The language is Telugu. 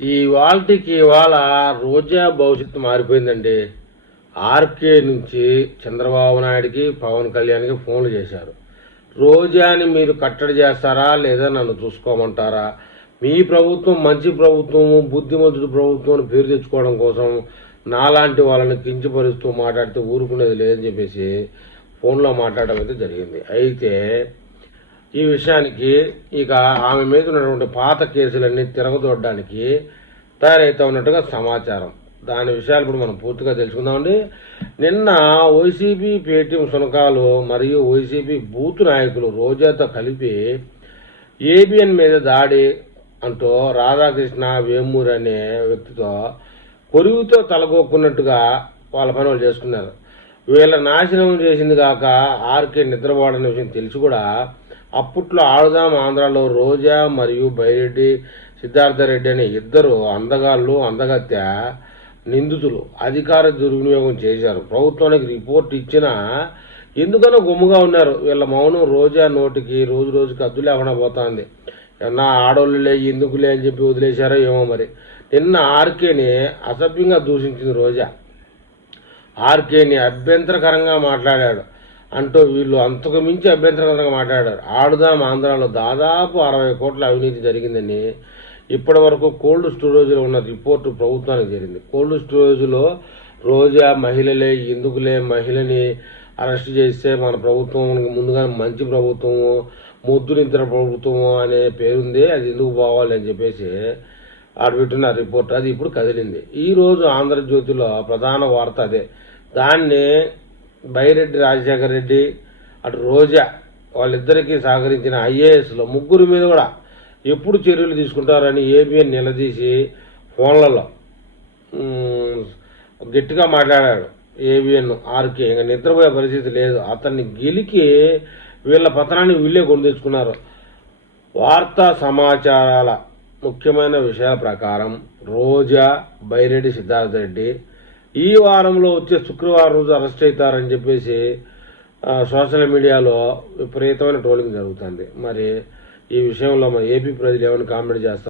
ఇవాళ రోజా భవిష్యత్తు మారిపోయిందండి. ఆర్కే నుంచి చంద్రబాబు నాయుడికి పవన్ కళ్యాణ్కి ఫోన్లు చేశారు. రోజాని మీరు కట్టడి చేస్తారా లేదా నన్ను చూసుకోమంటారా, మీ ప్రభుత్వం మంచి ప్రభుత్వము బుద్ధిమంతుడు ప్రభుత్వం అని పేరు తెచ్చుకోవడం కోసం నాలాంటి వాళ్ళని కించపరుస్తూ మాట్లాడితే ఊరుకునేది లేదని చెప్పేసి ఫోన్లో మాట్లాడడం అయితే జరిగింది. అయితే ఈ విషయానికి ఇక ఆమె మీద ఉన్నటువంటి పాత కేసులన్నీ తిరగదొడ్డానికి తయారవుతూ ఉన్నట్టుగా సమాచారం. దాని విషయాలు ఇప్పుడు మనం పూర్తిగా తెలుసుకుందామండి. నిన్న వైసీపీ పేటీఎం సునకాలు మరియు వైసీపీ బూత్ నాయకులు రోజాతో కలిపి ఏబిఎన్ మీద దాడి అంటూ రాధాకృష్ణ వేమూరి అనే వ్యక్తితో కొరువుతో తలగొక్కున్నట్టుగా వాళ్ళ పని వాళ్ళు చేసుకున్నారు. వీళ్ళ నాశనం చేసింది కాక ఆర్కే నిద్రపోవడం విషయం తెలిసి కూడా అప్పట్లో ఆడుదాం ఆంధ్రాలో రోజా మరియు బైరెడ్డి సిద్ధార్థరెడ్డి అనే ఇద్దరు అందగాళ్ళు అందగత్య నిందితులు అధికార దుర్వినియోగం చేశారు. ప్రభుత్వానికి రిపోర్ట్ ఇచ్చినా ఎందుకనో గుమ్ముగా ఉన్నారు. వీళ్ళ మౌనం రోజా నోటికి రోజు రోజుకి అద్దు లేకుండా పోతుంది. ఏమన్నా ఆడోళ్ళులే ఎందుకులే అని చెప్పి వదిలేశారో ఏమో మరి. నిన్న ఆర్కేని అసభ్యంగా దూషించింది రోజా. ఆర్కేని అభ్యంతరకరంగా మాట్లాడాడు అంటూ వీళ్ళు అంతకు మించి అభ్యంతరకరంగా మాట్లాడారు. ఆడుదాం ఆంధ్రాలో దాదాపు 60 కోట్ల అవినీతి జరిగిందని ఇప్పటి వరకు కోల్డ్ స్టోరేజ్లో ఉన్న రిపోర్టు ప్రభుత్వానికి జరిగింది. కోల్డ్ స్టోరేజ్లో రోజా మహిళలే ఎందుకులే మహిళని అరెస్ట్ చేస్తే మన ప్రభుత్వం ముందుగానే మంచి ప్రభుత్వము ముద్దు నిద్ర ప్రభుత్వము అనే పేరుంది, అది ఎందుకు పోవాలి అని చెప్పేసి ఆడబెట్టిన రిపోర్ట్ అది ఇప్పుడు కదిలింది. ఈరోజు ఆంధ్రజ్యోతిలో ప్రధాన వార్త అదే. దాన్ని బైరెడ్డి రాజశేఖర రెడ్డి అటు రోజా వాళ్ళిద్దరికీ సహకరించిన ఐఏఎస్లో ముగ్గురు మీద కూడా ఎప్పుడు చర్యలు తీసుకుంటారని ఏబిఎన్ నిలదీసి ఫోన్లలో గట్టిగా మాట్లాడాడు. ఏబిఎన్ ఆర్కే ఇంకా నిద్రపోయే పరిస్థితి లేదు. అతన్ని గెలికి వీళ్ళ పతనాన్ని వీళ్ళే కొని తెచ్చుకున్నారు. వార్తా సమాచారాల ముఖ్యమైన విషయాల ప్రకారం రోజా బైరెడ్డి సిద్ధార్థరెడ్డి ఈ వారంలో వచ్చే శుక్రవారం రోజు అరెస్ట్ అవుతారని చెప్పేసి సోషల్ మీడియాలో విపరీతమైన ట్రోలింగ్ జరుగుతుంది. మరి ఈ విషయంలో మన ఏపీ ప్రజలు ఏమైనా కామెంట్ చేస్తారు?